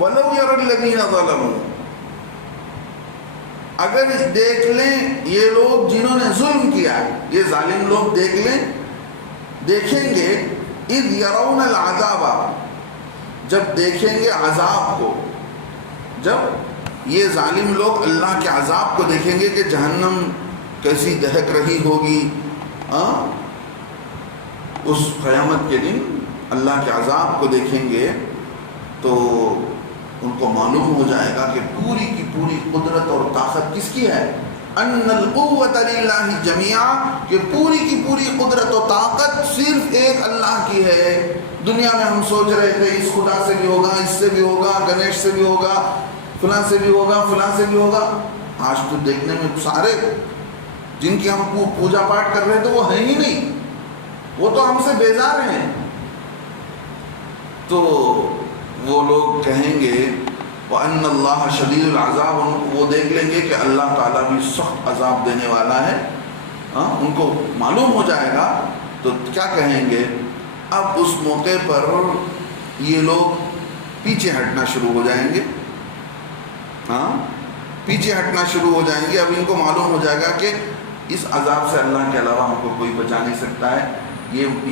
وَلَوْ يَرَى الَّذِينَ ظَلَمُوا، اگر دیکھ لیں یہ لوگ جنہوں نے ظلم کیا، یہ ظالم لوگ دیکھیں گے اِذْ يَرَوْنَ الْعَذَابَ، جب دیکھیں گے عذاب کو، جب یہ ظالم لوگ اللہ کے عذاب کو دیکھیں گے کہ جہنم کیسی دہک رہی ہوگی، اس قیامت کے دن اللہ کے عذاب کو دیکھیں گے تو ان کو معلوم ہو جائے گا کہ پوری کی پوری قدرت اور طاقت کس کی ہے، ان القوۃ للہ جمیعا، کہ پوری کی پوری قدرت و طاقت صرف ایک اللہ کی ہے۔ دنیا میں ہم سوچ رہے تھے اس خدا سے بھی ہوگا، اس سے بھی ہوگا، گنیش سے بھی ہوگا، فلاں سے بھی ہوگا، فلاں سے بھی ہوگا۔ آج تو دیکھنے میں سارے جن کی ہم پوجا پاٹ کر رہے تھے وہ ہیں ہی نہیں، وہ تو ہم سے بیزار ہیں۔ تو وہ لوگ کہیں گے وَأَنَّ اللَّهَ شَدِيدُ الْعَذَابِ، وہ دیکھ لیں گے کہ اللہ تعالیٰ بھی سخت عذاب دینے والا ہے، ان کو معلوم ہو جائے گا۔ تو کیا کہیں گے؟ اب اس موقع پر یہ لوگ پیچھے ہٹنا شروع ہو جائیں گے، پیچھے ہٹنا شروع ہو جائیں گے۔ اب ان کو معلوم ہو جائے گا کہ اس عذاب سے اللہ کے علاوہ ہم کو کوئی بچا نہیں سکتا ہے،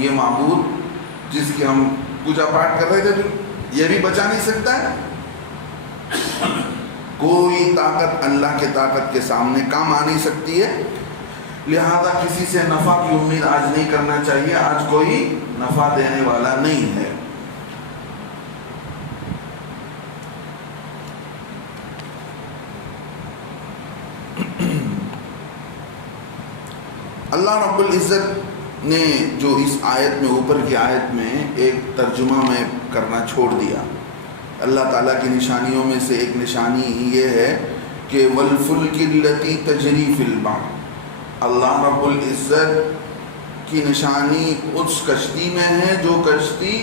یہ معبود جس کی ہم پوجا پاٹ کر رہے تھے یہ بھی بچا نہیں سکتا ہے۔ کوئی طاقت اللہ کے طاقت کے سامنے کام آ نہیں سکتی ہے، لہذا کسی سے نفع کی امید آج نہیں کرنا چاہیے، آج کوئی نفع دینے والا نہیں ہے۔ اللہ رب العزت نے جو اس آیت میں، اوپر کی آیت میں ایک ترجمہ میں کرنا چھوڑ دیا۔ اللہ تعالیٰ کی نشانیوں میں سے ایک نشانی یہ ہے کہ وَالْفُلْكِ الَّتِي تَجْرِي فِي الْبَحْرِ، اللہ رب العزت کی نشانی اس کشتی میں ہے جو کشتی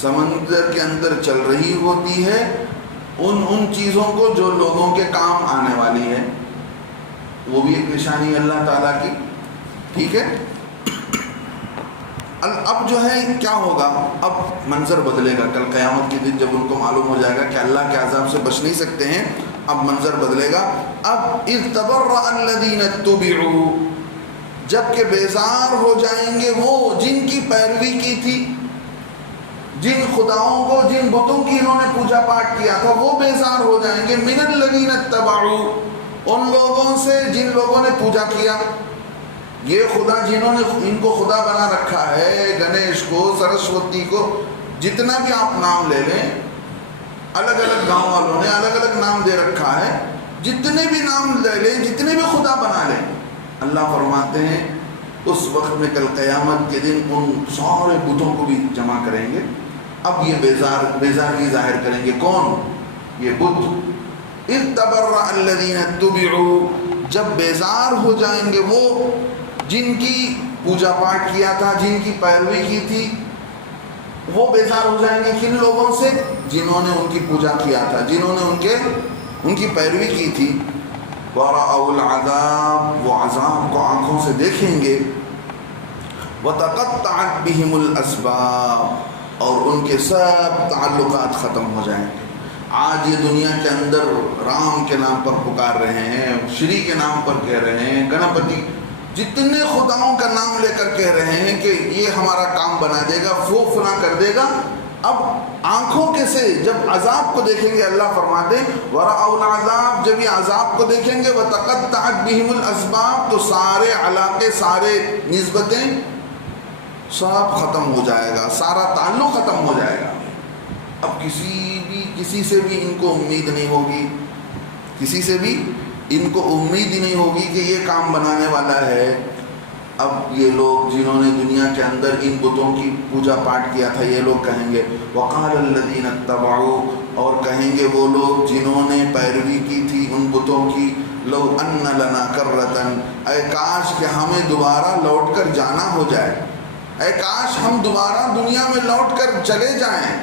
سمندر کے اندر چل رہی ہوتی ہے، ان چیزوں کو جو لوگوں کے کام آنے والی ہے، وہ بھی ایک نشانی ہے اللہ تعالیٰ کی۔ ٹھیک ہے، اب جو ہے کیا ہوگا، اب منظر بدلے گا کل قیامت کے دن، جب ان کو معلوم ہو جائے گا کہ اللہ کے عذاب سے بچ نہیں سکتے ہیں، اب منظر بدلے گا۔ اب اذ تبرأ الذین اتبعوا، جب کہ بیزار ہو جائیں گے وہ جن کی پیروی کی تھی، جن خداؤں کو، جن بتوں کی انہوں نے پوجا پاٹ کیا تھا، وہ بیزار ہو جائیں گے۔ من الذین اتبعوا، ان لوگوں سے جن لوگوں نے پوجا کیا، یہ خدا جنہوں نے ان کو خدا بنا رکھا ہے، گنیش کو، سرسوتی کو، جتنا بھی آپ نام لے لیں، الگ الگ گاؤں والوں نے الگ الگ نام دے رکھا ہے، جتنے بھی نام لے لیں، جتنے بھی خدا بنا لیں، اللہ فرماتے ہیں اس وقت میں کل قیامت کے دن ان سارے بتوں کو بھی جمع کریں گے۔ اب یہ بیزاری ظاہر کریں گے، کون؟ یہ بت۔ اذ تبرأ الذین اتبعوا، جب بیزار ہو جائیں گے وہ جن کی پوجا پاٹ کیا تھا، جن کی پیروی کی تھی، وہ بیزار ہو جائیں گے کن لوگوں سے؟ جنہوں نے ان کی پوجا کیا تھا، جنہوں نے ان کی پیروی کی تھی۔ وَرَأَوْا الْعَذَابَ، وہ عذاب کو آنکھوں سے دیکھیں گے۔ وَتَقَطَّعَتْ بِهِمُ الْأَسْبَابُ، اور ان کے سب تعلقات ختم ہو جائیں گے۔ آج یہ دنیا کے اندر رام کے نام پر پکار رہے ہیں، شری کے نام پر کہہ رہے ہیں، گنپتی، جتنے خداؤں کا نام لے کر کہہ رہے ہیں کہ یہ ہمارا کام بنا دے گا، وہ فلاں کر دے گا۔ اب آنکھوں کے سے جب عذاب کو دیکھیں گے، اللہ فرماتے ہیں وَرَأَوْا الْعَذَابَ، جب یہ عذاب کو دیکھیں گے، وَتَقَطَّعَتْ بِهِمُ الْأَسْبَابُ، تو سارے علاقے، سارے نسبتیں سب ختم ہو جائے گا، سارا تعلق ختم ہو جائے گا۔ اب کسی سے بھی ان کو امید نہیں ہوگی، کسی سے بھی ان کو امید ہی نہیں ہوگی کہ یہ کام بنانے والا ہے۔ اب یہ لوگ جنہوں نے دنیا کے اندر ان بتوں کی پوجا پاٹ کیا تھا، یہ لوگ کہیں گے وَقَالَ الَّذِينَ اتَّبَعُوا، اور کہیں گے وہ لوگ جنہوں نے پیروی کی تھی ان بتوں کی، لَوْ أَنَّ لَنَا كَرَّةً، اے کاش کہ ہمیں دوبارہ لوٹ کر جانا ہو جائے، اے کاش ہم دوبارہ دنیا میں لوٹ کر چلے جائیں۔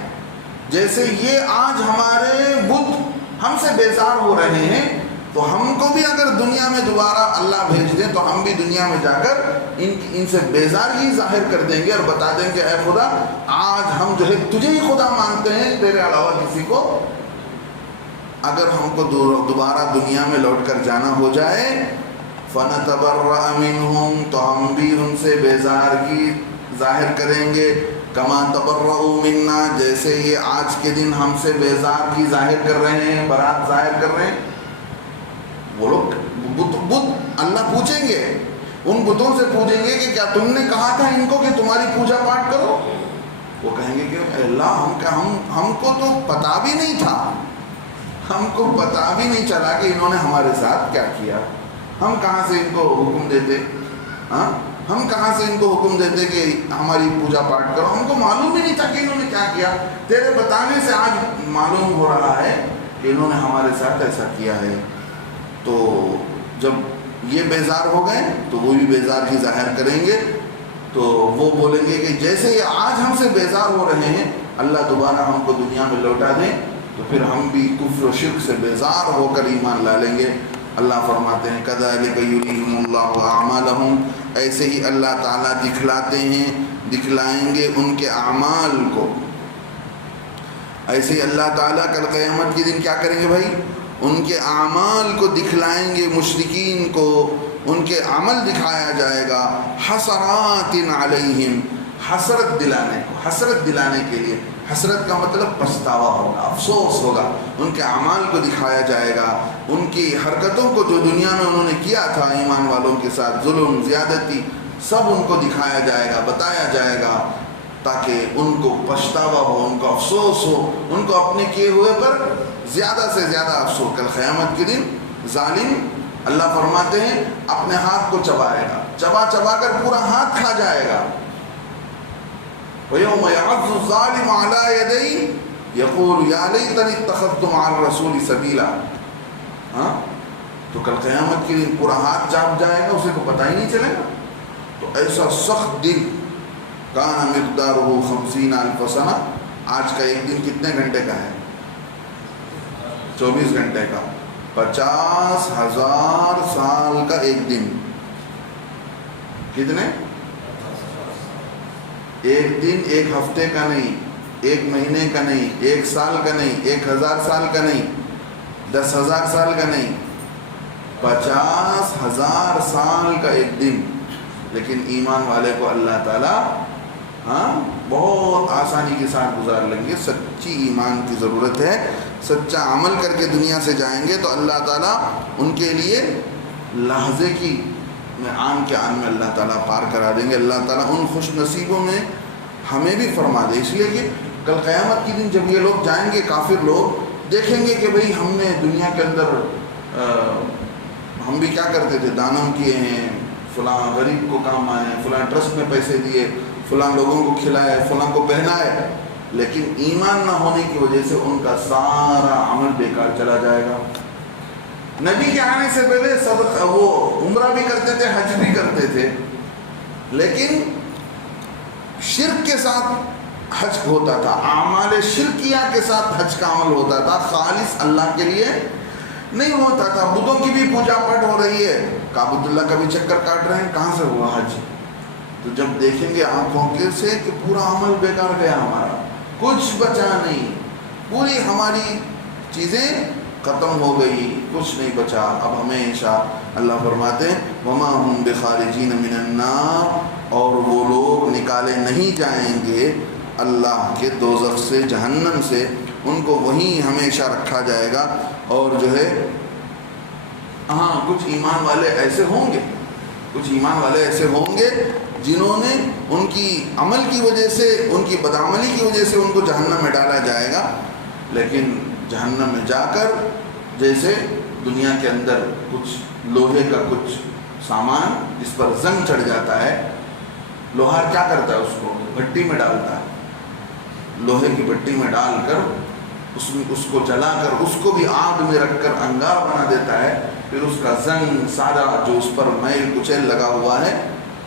جیسے یہ آج ہمارے بت ہم سے بیزار ہو رہے ہیں، تو ہم کو بھی اگر دنیا میں دوبارہ اللہ بھیج دیں تو ہم بھی دنیا میں جا کر ان سے بیزاری ظاہر کر دیں گے اور بتا دیں گے اے خدا، آج ہم جو ہے تجھے ہی خدا مانتے ہیں، تیرے علاوہ کسی کو اگر ہم کو دوبارہ دنیا میں لوٹ کر جانا ہو جائے فَنَتَبَرَّأَ مِنْهُمْ تو ہم بھی ان سے بیزارگی ظاہر کریں گے کما تبرؤوا منا جیسے یہ آج کے دن ہم سے بیزارگی ظاہر کر رہے ہیں، برات ظاہر کر رہے ہیں۔ وہ لوگ بت اللہ پوچھیں گے، ان بتوں سے پوچھیں گے کہ کیا تم نے کہا تھا ان کو کہ تمہاری پوجا پاٹ کرو؟ وہ کہیں گے کہ اے اللہ ہم کو تو پتا بھی نہیں تھا، ہم کو پتا بھی نہیں چلا کہ انہوں نے ہمارے ساتھ کیا کیا، ہم کہاں سے ان کو حکم دیتے، ہاں ہم کہاں سے ان کو حکم دیتے کہ ہماری پوجا پاٹ کرو، ہم کو معلوم ہی نہیں تھا کہ انہوں نے کیا کیا، تیرے بتانے سے آج معلوم ہو رہا ہے کہ انہوں نے ہمارے ساتھ ایسا کیا ہے۔ تو جب یہ بیزار ہو گئے تو وہ بھی بیزارگی ظاہر کریں گے، تو وہ بولیں گے کہ جیسے یہ آج ہم سے بیزار ہو رہے ہیں اللہ دوبارہ ہم کو دنیا میں لوٹا دیں تو پھر ہم بھی کفر و شرک سے بیزار ہو کر ایمان لا لیں گے۔ اللہ فرماتے ہیں کذالک یریہم اللہ اعمالہم، ایسے ہی اللہ تعالیٰ دکھلاتے ہیں، دکھلائیں گے ان کے اعمال کو۔ ایسے ہی اللہ تعالیٰ کل قیامت کے دن کیا کریں گے بھائی؟ ان کے اعمال کو دکھلائیں گے، مشرکین کو ان کے عمل دکھایا جائے گا، حسرات علیہم، حسرت دلانے کو، حسرت دلانے کے لیے، حسرت کا مطلب پچھتاوا ہوگا، افسوس ہوگا، ان کے اعمال کو دکھایا جائے گا، ان کی حرکتوں کو جو دنیا میں انہوں نے کیا تھا ایمان والوں کے ساتھ، ظلم زیادتی، سب ان کو دکھایا جائے گا، بتایا جائے گا، تاکہ ان کو پچھتاوا ہو، ان کو افسوس ہو، ان کو اپنے کیے ہوئے پر زیادہ سے زیادہ افسوس۔ کل قیامت کے دن ظالم اللہ فرماتے ہیں اپنے ہاتھ کو چبائے گا، چبا چبا کر پورا ہاتھ کھا جائے گا۔ وَيَوْمَ يَعَضُّ الظَّالِمُ عَلَىٰ يَدَيْهِ يَقُولُ يَا لَيْتَنِي اتَّخَذْتُ مَعَ الرَّسُولِ سَبِيلًا۔ ہاں تو کل قیامت کے دن پورا ہاتھ چاپ جائے گا، اسے کو پتہ ہی نہیں چلے گا۔ تو ایسا سخت دن، کان مقدارہ 50,000 سنہ، آج کا ایک دن کتنے گھنٹے کا ہے؟ 24 گھنٹے کا، 50,000 سال کا ایک دن۔ کتنے؟ ایک دن ایک ہفتے کا نہیں، ایک مہینے کا نہیں، ایک سال کا نہیں، 1,000 سال کا نہیں، 10,000 سال کا نہیں، 50,000 سال کا ایک دن۔ لیکن ایمان والے کو اللہ تعالیٰ بہت آسانی کے ساتھ گزار لیں گے۔ سچی ایمان کی ضرورت ہے، سچا عمل کر کے دنیا سے جائیں گے تو اللہ تعالیٰ ان کے لیے لحظے کی آن کے آن میں اللہ تعالیٰ پار کرا دیں گے۔ اللہ تعالیٰ ان خوش نصیبوں میں ہمیں بھی فرما دے، اس لیے کہ کل قیامت کے دن جب یہ لوگ جائیں گے، کافر لوگ دیکھیں گے کہ بھئی ہم نے دنیا کے اندر ہم بھی کیا کرتے تھے، دانم کیے ہیں، فلاں غریب کو کام آئے، فلاں ٹرسٹ میں پیسے دیے، فلاں لوگوں کو کھلائے، فلاں کو پہنائے، لیکن ایمان نہ ہونے کی وجہ سے ان کا سارا عمل بیکار چلا جائے گا۔ نبی کے آنے سے پہلے صدقہ وہ عمرہ بھی کرتے تھے، حج بھی کرتے تھے، لیکن شرک کے ساتھ حج ہوتا تھا، اعمال شرکیہ کے ساتھ حج کا عمل ہوتا تھا، خالص اللہ کے لیے نہیں ہوتا تھا۔ بتوں کی بھی پوجا پاٹ ہو رہی ہے، کعبۃ اللہ کا بھی چکر کاٹ رہے ہیں، کہاں سے ہوا حج؟ تو جب دیکھیں گے آنکھوں کے سے کہ پورا عمل بیکار گیا ہمارا، کچھ بچا نہیں، پوری ہماری چیزیں ختم ہو گئی، کچھ نہیں بچا۔ اب ہمیشہ اللہ فرماتے ہیں وَمَا هُمْ بِخَارِجِينَ مِنَ النَّارِ، اور وہ لوگ نکالے نہیں جائیں گے اللہ کے دوزخ سے، جہنم سے، ان کو وہیں ہمیشہ رکھا جائے گا۔ اور جو ہے کچھ ایمان والے ایسے ہوں گے، کچھ ایمان والے ایسے ہوں گے جنہوں نے ان کی عمل کی وجہ سے، ان کی بدعملی کی وجہ سے ان کو جہنم میں ڈالا جائے گا، لیکن جہنم میں جا کر جیسے دنیا کے اندر کچھ لوہے کا کچھ سامان جس پر زنگ چڑھ جاتا ہے، لوہار کیا کرتا ہے، اس کو بھٹی میں ڈالتا ہے، لوہے کی بھٹی میں ڈال کر اس کو جلا کر اس کو بھی آگ میں رکھ کر انگار بنا دیتا ہے، پھر اس کا زنگ سارا جو اس پر میل کچیل لگا ہوا ہے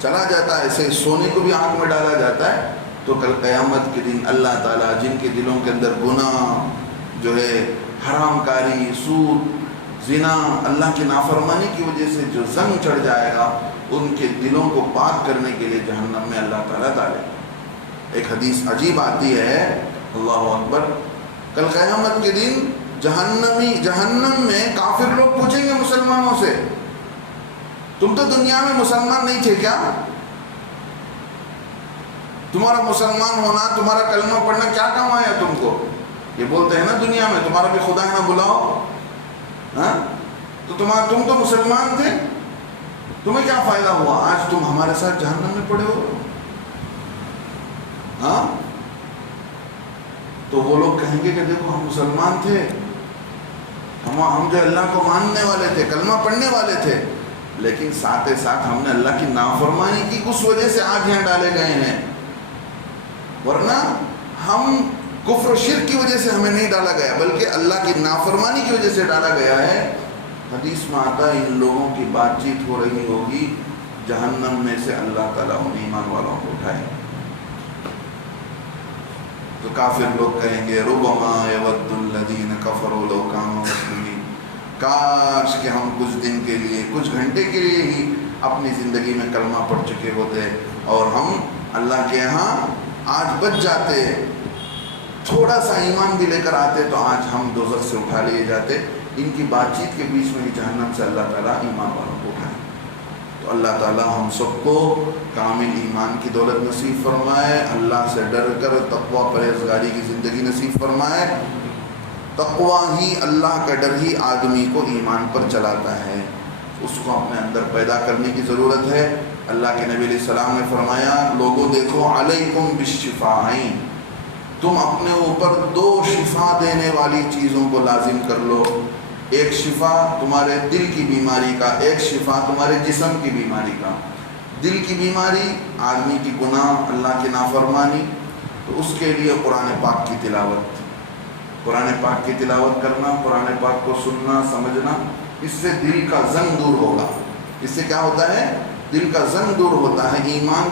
چلا جاتا ہے۔ ایسے سونے کو بھی آگ میں ڈالا جاتا ہے۔ تو کل قیامت کے دن اللہ تعالیٰ جن کے دلوں کے اندر گناہ جو ہے، حرام کاری، سود، زنا، اللہ کی نافرمانی کی وجہ سے جو زنگ چڑھ جائے گا، ان کے دلوں کو پاک کرنے کے لیے جہنم میں اللہ تعالیٰ ڈالے۔ ایک حدیث عجیب آتی ہے، اللہ اکبر، کل قیامت کے دن جہنم میں کافر لوگ پوچھیں گے مسلمانوں سے تم تو دنیا میں مسلمان نہیں تھے کیا؟ تمہارا مسلمان ہونا، تمہارا کلمہ پڑھنا کیا کام آیا تم کو؟ یہ بولتے ہیں نا دنیا میں، تمہارا بھی خدا نہ بلاؤ، ہاں تو تم تو مسلمان تھے، تمہیں کیا فائدہ ہوا؟ آج تم ہمارے ساتھ جہنم میں پڑے ہو۔ ہاں تو وہ لوگ کہیں گے کہ دیکھو ہم مسلمان تھے، ہم جو اللہ کو ماننے والے تھے، کلمہ پڑھنے والے تھے، لیکن ساتھ ساتھ ہم نے اللہ کی نافرمانی کی، اس وجہ سے آج یہاں ڈالے گئے ہیں، ورنہ ہم کفر و شرک کی وجہ سے ہمیں نہیں ڈالا گیا، بلکہ اللہ کی نافرمانی کی وجہ سے ڈالا گیا ہے۔ حدیث میں آتا ہے ان لوگوں کی بات چیت ہو رہی ہوگی، جہنم میں سے اللہ تعالیٰ ان ایمان والوں کو اٹھائے تو کافر لوگ کہیں گے ربما یود الذین کفروا لو کانوا مسلمین، کاش کہ ہم کچھ دن کے لیے، کچھ گھنٹے کے لیے ہی اپنی زندگی میں کلمہ پڑھ چکے ہوتے اور ہم اللہ کے ہاں آج بچ جاتے، تھوڑا سا ایمان بھی لے کر آتے تو آج ہم دوزخ سے اٹھا لیے جاتے۔ ان کی بات چیت کے بیچ میں ہی جہنم سے اللہ تعالیٰ ایمان والوں کو اٹھائے۔ تو اللہ تعالیٰ ہم سب کو کامل ایمان کی دولت نصیب فرمائے، اللہ سے ڈر کر تقوی پرہیزگاری کی زندگی نصیب فرمائے۔ تقوی ہی، اللہ کا ڈر ہی آدمی کو ایمان پر چلاتا ہے، اس کو اپنے اندر پیدا کرنے کی ضرورت ہے۔ اللہ کے نبی علیہ السلام نے فرمایا لوگوں دیکھو علیکم بالشفاعین، تم اپنے اوپر دو شفا دینے والی چیزوں کو لازم کر لو، ایک شفا تمہارے دل کی بیماری کا، ایک شفا تمہارے جسم کی بیماری کا۔ دل کی بیماری آدمی کی گناہ، اللہ کی نافرمانی، تو اس کے لیے قرآن پاک کی تلاوت، قرآن پاک کی تلاوت کرنا، قرآن پاک کو سننا سمجھنا، اس سے دل کا زنگ دور ہوگا۔ اس سے کیا ہوتا ہے؟ دل کا زنگ دور ہوتا ہے، ایمان